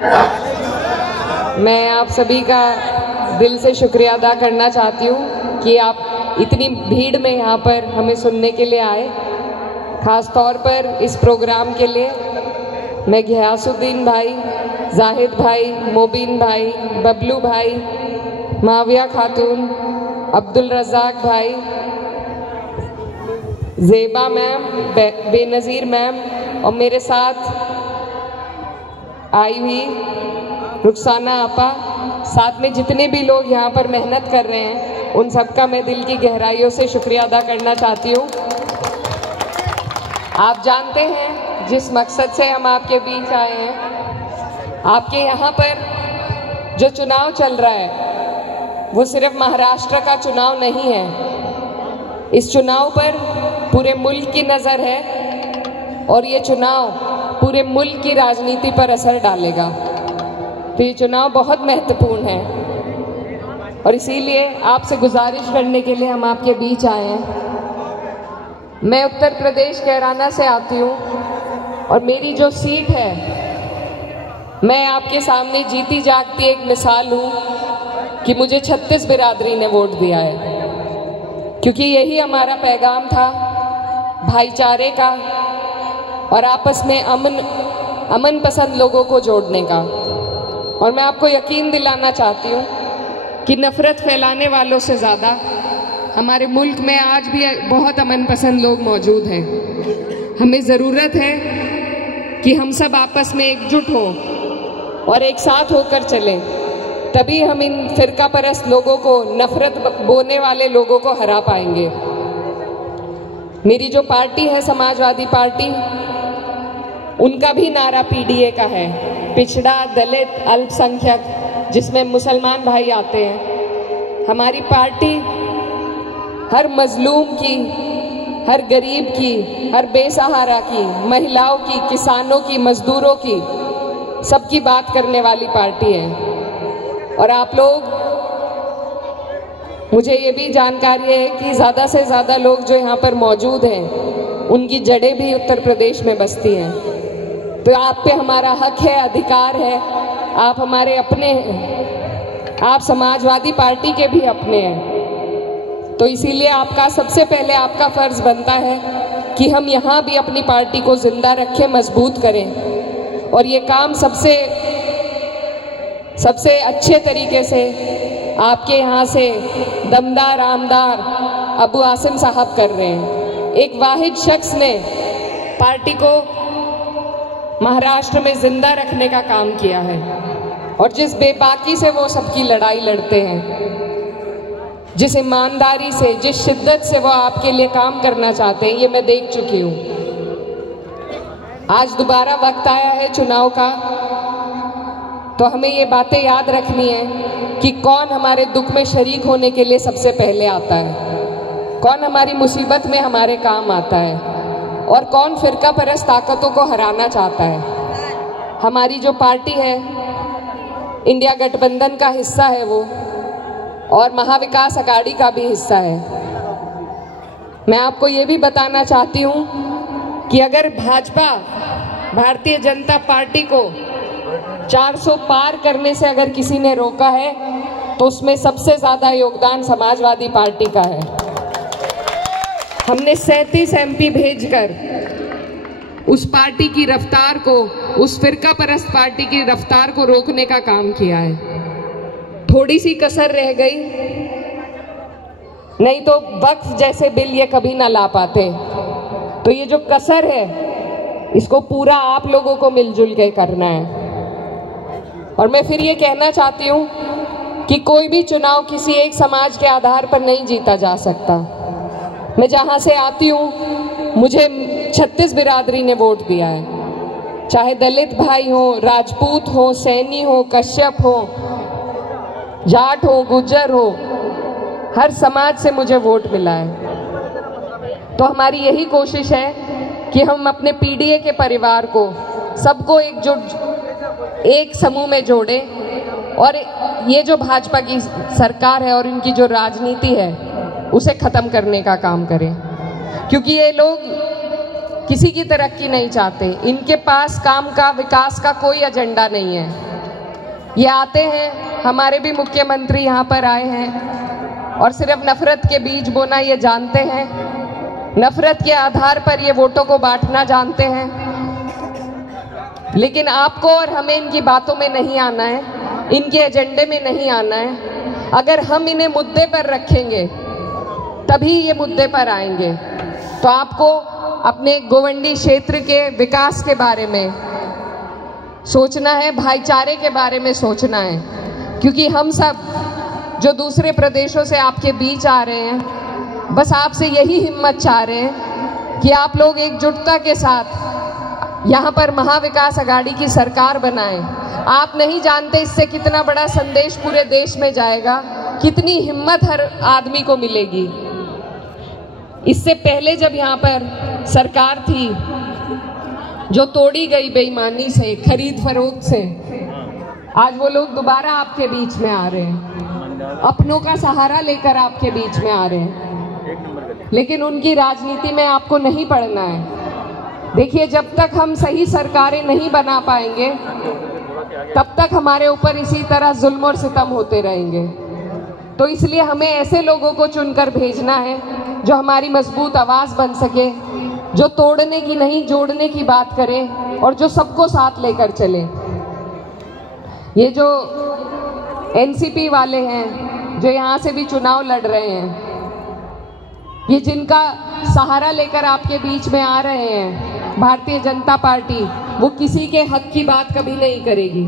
मैं आप सभी का दिल से शुक्रिया अदा करना चाहती हूँ कि आप इतनी भीड़ में यहाँ पर हमें सुनने के लिए आए। ख़ास तौर पर इस प्रोग्राम के लिए मैं घियासुद्दीन भाई, जाहिद भाई, मोबिन भाई, बबलू भाई, माविया खातून, अब्दुल रज़ाक भाई, ज़ेबा मैम, बेनज़ीर मैम और मेरे साथ आई हुई रुखसाना आपा, साथ में जितने भी लोग यहाँ पर मेहनत कर रहे हैं उन सबका मैं दिल की गहराइयों से शुक्रिया अदा करना चाहती हूँ। आप जानते हैं जिस मकसद से हम आपके बीच आए हैं। आपके यहाँ पर जो चुनाव चल रहा है वो सिर्फ महाराष्ट्र का चुनाव नहीं है। इस चुनाव पर पूरे मुल्क की नज़र है और ये चुनाव पूरे मुल्क की राजनीति पर असर डालेगा। तो ये चुनाव बहुत महत्वपूर्ण है और इसीलिए आपसे गुजारिश करने के लिए हम आपके बीच आए हैं। मैं उत्तर प्रदेश कैराना से आती हूँ और मेरी जो सीट है, मैं आपके सामने जीती जागती एक मिसाल हूँ कि मुझे 36 बिरादरी ने वोट दिया है, क्योंकि यही हमारा पैगाम था, भाईचारे का और आपस में अमन पसंद लोगों को जोड़ने का। और मैं आपको यकीन दिलाना चाहती हूँ कि नफ़रत फैलाने वालों से ज़्यादा हमारे मुल्क में आज भी बहुत अमन पसंद लोग मौजूद हैं। हमें ज़रूरत है कि हम सब आपस में एकजुट हों और एक साथ होकर चलें, तभी हम इन फ़िरका परस्त लोगों को, नफ़रत बोने वाले लोगों को हरा पाएंगे। मेरी जो पार्टी है समाजवादी पार्टी, उनका भी नारा पीडीए का है, पिछड़ा, दलित, अल्पसंख्यक, जिसमें मुसलमान भाई आते हैं। हमारी पार्टी हर मजलूम की, हर गरीब की, हर बेसहारा की, महिलाओं की, किसानों की, मजदूरों की, सबकी बात करने वाली पार्टी है। और आप लोग, मुझे ये भी जानकारी है कि ज़्यादा से ज़्यादा लोग जो यहाँ पर मौजूद हैं उनकी जड़ें भी उत्तर प्रदेश में बसती हैं। तो आप पे हमारा हक है, अधिकार है, आप हमारे अपने हैं, आप समाजवादी पार्टी के भी अपने हैं। तो इसीलिए आपका सबसे पहले आपका फ़र्ज़ बनता है कि हम यहाँ भी अपनी पार्टी को ज़िंदा रखें, मजबूत करें और ये काम सबसे अच्छे तरीके से आपके यहाँ से दमदार आमदार अबू आसिम साहब कर रहे हैं। एक वाहिद शख्स ने पार्टी को महाराष्ट्र में जिंदा रखने का काम किया है और जिस बेबाकी से वो सबकी लड़ाई लड़ते हैं, जिस ईमानदारी से, जिस शिद्दत से वो आपके लिए काम करना चाहते हैं, ये मैं देख चुकी हूँ। आज दोबारा वक्त आया है चुनाव का, तो हमें ये बातें याद रखनी है कि कौन हमारे दुख में शरीक होने के लिए सबसे पहले आता है, कौन हमारी मुसीबत में हमारे काम आता है और कौन फ़िरका परस्त ताकतों को हराना चाहता है। हमारी जो पार्टी है इंडिया गठबंधन का हिस्सा है वो, और महाविकास अघाड़ी का भी हिस्सा है। मैं आपको ये भी बताना चाहती हूँ कि अगर भाजपा, भारतीय जनता पार्टी को 400 पार करने से अगर किसी ने रोका है तो उसमें सबसे ज़्यादा योगदान समाजवादी पार्टी का है। हमने 37 MP भेजकर उस पार्टी की रफ्तार को, उस फ़िरका परस्त पार्टी की रफ्तार को रोकने का काम किया है। थोड़ी सी कसर रह गई, नहीं तो वक्फ जैसे बिल ये कभी ना ला पाते। तो ये जो कसर है इसको पूरा आप लोगों को मिलजुल के करना है। और मैं फिर ये कहना चाहती हूँ कि कोई भी चुनाव किसी एक समाज के आधार पर नहीं जीता जा सकता। मैं जहाँ से आती हूँ मुझे 36 बिरादरी ने वोट दिया है, चाहे दलित भाई हो, राजपूत हो, सैनी हो, कश्यप हो, जाट हो, गुज्जर हो, हर समाज से मुझे वोट मिला है। तो हमारी यही कोशिश है कि हम अपने पीडीए के परिवार को, सबको एक समूह में जोड़ें और ये जो भाजपा की सरकार है और इनकी जो राजनीति है उसे ख़त्म करने का काम करें, क्योंकि ये लोग किसी की तरक्की नहीं चाहते। इनके पास काम का, विकास का कोई एजेंडा नहीं है। ये आते हैं, हमारे भी मुख्यमंत्री यहाँ पर आए हैं और सिर्फ नफरत के बीज बोना ये जानते हैं, नफरत के आधार पर ये वोटों को बांटना जानते हैं। लेकिन आपको और हमें इनकी बातों में नहीं आना है, इनके एजेंडे में नहीं आना है। अगर हम इन्हें मुद्दे पर रखेंगे तभी ये मुद्दे पर आएंगे। तो आपको अपने गोवंडी क्षेत्र के विकास के बारे में सोचना है, भाईचारे के बारे में सोचना है, क्योंकि हम सब जो दूसरे प्रदेशों से आपके बीच आ रहे हैं, बस आपसे यही हिम्मत चाह रहे हैं कि आप लोग एकजुटता के साथ यहाँ पर महाविकास आघाड़ी की सरकार बनाएं। आप नहीं जानते इससे कितना बड़ा संदेश पूरे देश में जाएगा, कितनी हिम्मत हर आदमी को मिलेगी। इससे पहले जब यहाँ पर सरकार थी जो तोड़ी गई बेईमानी से, खरीद फरोख्त से, आज वो लोग दोबारा आपके बीच में आ रहे हैं, अपनों का सहारा लेकर आपके बीच में आ रहे हैं। लेकिन उनकी राजनीति में आपको नहीं पड़ना है। देखिए, जब तक हम सही सरकारें नहीं बना पाएंगे तब तक हमारे ऊपर इसी तरह जुल्म और सितम होते रहेंगे। तो इसलिए हमें ऐसे लोगों को चुनकर भेजना है जो हमारी मजबूत आवाज बन सके, जो तोड़ने की नहीं जोड़ने की बात करे और जो सबको साथ लेकर चले। ये जो एनसीपी वाले हैं जो यहाँ से भी चुनाव लड़ रहे हैं, ये जिनका सहारा लेकर आपके बीच में आ रहे हैं, भारतीय जनता पार्टी, वो किसी के हक की बात कभी नहीं करेगी।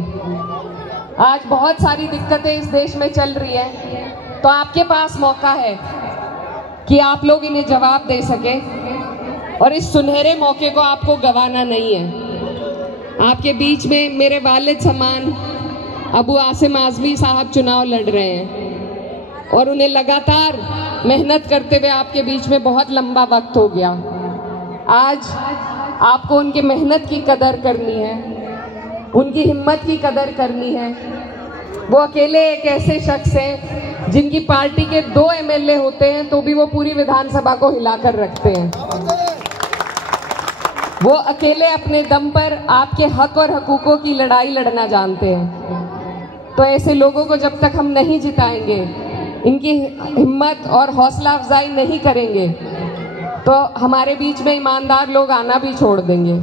आज बहुत सारी दिक्कतें इस देश में चल रही है, तो आपके पास मौका है कि आप लोग इन्हें जवाब दे सके और इस सुनहरे मौके को आपको गंवाना नहीं है। आपके बीच में मेरे वालिद समान अबू आसिम आजमी साहब चुनाव लड़ रहे हैं और उन्हें लगातार मेहनत करते हुए आपके बीच में बहुत लंबा वक्त हो गया। आज आपको उनके मेहनत की कदर करनी है, उनकी हिम्मत की कदर करनी है। वो अकेले एक ऐसे शख्स हैं जिनकी पार्टी के 2 एमएलए होते हैं तो भी वो पूरी विधानसभा को हिलाकर रखते हैं। वो अकेले अपने दम पर आपके हक और हकूकों की लड़ाई लड़ना जानते हैं। तो ऐसे लोगों को जब तक हम नहीं जिताएंगे, इनकी हिम्मत और हौसला अफजाई नहीं करेंगे, तो हमारे बीच में ईमानदार लोग आना भी छोड़ देंगे।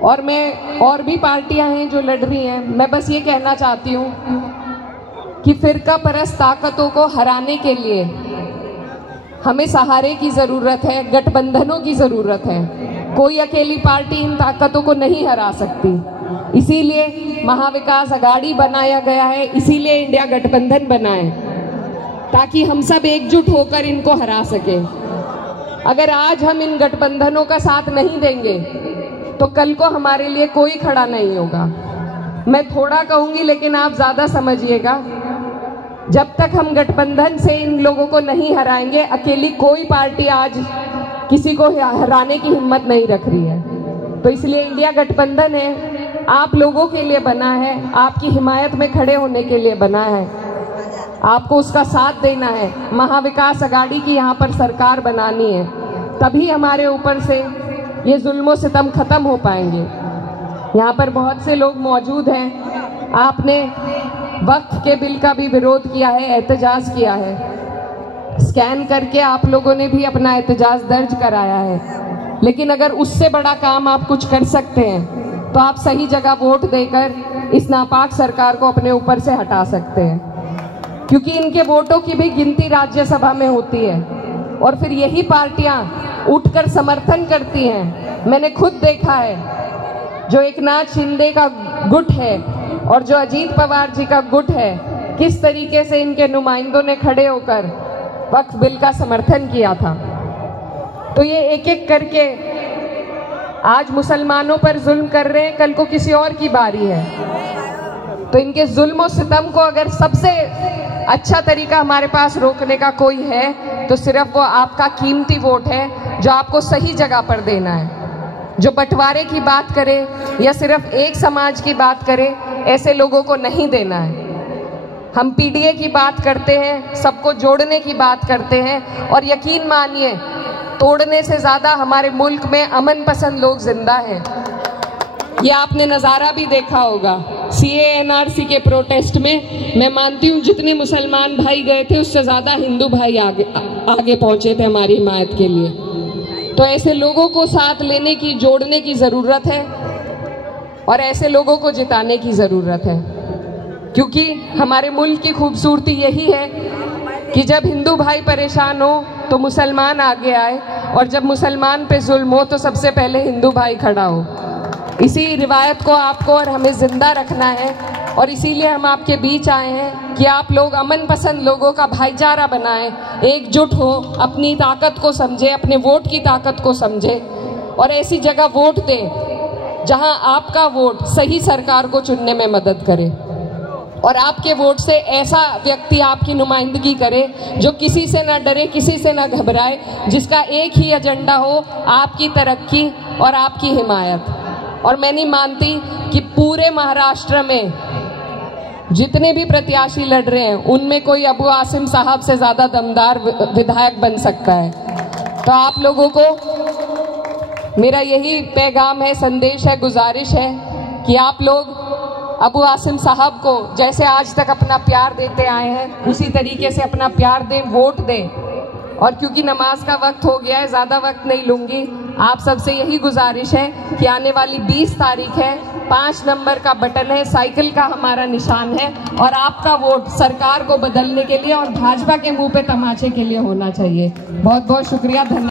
और भी पार्टियां हैं जो लड़ रही हैं। मैं बस ये कहना चाहती हूँ कि फिरका परस्त ताकतों को हराने के लिए हमें सहारे की ज़रूरत है, गठबंधनों की ज़रूरत है। कोई अकेली पार्टी इन ताकतों को नहीं हरा सकती। इसीलिए महाविकास आघाड़ी बनाया गया है, इसीलिए इंडिया गठबंधन बना है, ताकि हम सब एकजुट होकर इनको हरा सके। अगर आज हम इन गठबंधनों का साथ नहीं देंगे तो कल को हमारे लिए कोई खड़ा नहीं होगा। मैं थोड़ा कहूंगी लेकिन आप ज़्यादा समझिएगा। जब तक हम गठबंधन से इन लोगों को नहीं हराएंगे, अकेली कोई पार्टी आज किसी को हराने की हिम्मत नहीं रख रही है। तो इसलिए इंडिया गठबंधन है, आप लोगों के लिए बना है, आपकी हिमायत में खड़े होने के लिए बना है। आपको उसका साथ देना है। महाविकास आघाड़ी की यहाँ पर सरकार बनानी है, तभी हमारे ऊपर से ये जुल्म और सितम खत्म हो पाएंगे। यहाँ पर बहुत से लोग मौजूद हैं। आपने वक्फ के बिल का भी विरोध किया है, एहतजाज किया है। स्कैन करके आप लोगों ने भी अपना एहतजाज दर्ज कराया है। लेकिन अगर उससे बड़ा काम आप कुछ कर सकते हैं तो आप सही जगह वोट देकर इस नापाक सरकार को अपने ऊपर से हटा सकते हैं, क्योंकि इनके वोटों की भी गिनती राज्यसभा में होती है और फिर यही पार्टियां उठकर समर्थन करती हैं। मैंने खुद देखा है, जो एकनाथ शिंदे का गुट है और जो अजीत पवार जी का गुट है, किस तरीके से इनके नुमाइंदों ने खड़े होकर वक्फ बिल का समर्थन किया था। तो ये एक एक करके आज मुसलमानों पर जुल्म कर रहे हैं, कल को किसी और की बारी है। तो इनके जुल्म और सितम को अगर सबसे अच्छा तरीका हमारे पास रोकने का कोई है तो सिर्फ वो आपका कीमती वोट है, जो आपको सही जगह पर देना है। जो बंटवारे की बात करे या सिर्फ एक समाज की बात करे, ऐसे लोगों को नहीं देना है। हम पीडीए की बात करते हैं, सबको जोड़ने की बात करते हैं, और यकीन मानिए तोड़ने से ज़्यादा हमारे मुल्क में अमन पसंद लोग जिंदा हैं। ये आपने नज़ारा भी देखा होगा। सीए एनआरसी के प्रोटेस्ट में मैं मानती हूँ जितने मुसलमान भाई गए थे उससे ज़्यादा हिंदू भाई आगे पहुँचे थे हमारी हिमायत के लिए। तो ऐसे लोगों को साथ लेने की, जोड़ने की ज़रूरत है और ऐसे लोगों को जिताने की ज़रूरत है, क्योंकि हमारे मुल्क की खूबसूरती यही है कि जब हिंदू भाई परेशान हो तो मुसलमान आगे आए, और जब मुसलमान पे जुल्म हो तो सबसे पहले हिंदू भाई खड़ा हो। इसी रिवायत को आपको और हमें ज़िंदा रखना है, और इसीलिए हम आपके बीच आए हैं कि आप लोग अमन पसंद लोगों का भाईचारा बनाएं, एकजुट हो, अपनी ताकत को समझे, अपने वोट की ताकत को समझे, और ऐसी जगह वोट दें जहां आपका वोट सही सरकार को चुनने में मदद करे, और आपके वोट से ऐसा व्यक्ति आपकी नुमाइंदगी करे जो किसी से ना डरे, किसी से ना घबराए, जिसका एक ही एजेंडा हो, आपकी तरक्की और आपकी हिमायत। और मैं नहीं मानती कि पूरे महाराष्ट्र में जितने भी प्रत्याशी लड़ रहे हैं उनमें कोई अबू आसिम साहब से ज़्यादा दमदार विधायक बन सकता है। तो आप लोगों को मेरा यही पैगाम है, संदेश है, गुजारिश है कि आप लोग अबू आसिम साहब को जैसे आज तक अपना प्यार देते आए हैं उसी तरीके से अपना प्यार दें, वोट दें। और क्योंकि नमाज का वक्त हो गया है, ज़्यादा वक्त नहीं लूँगी, आप सबसे यही गुजारिश है कि आने वाली 20 तारीख है, 5 नंबर का बटन है, साइकिल का हमारा निशान है, और आपका वोट सरकार को बदलने के लिए और भाजपा के मुंह पे तमाचे के लिए होना चाहिए। बहुत बहुत शुक्रिया, धन्यवाद।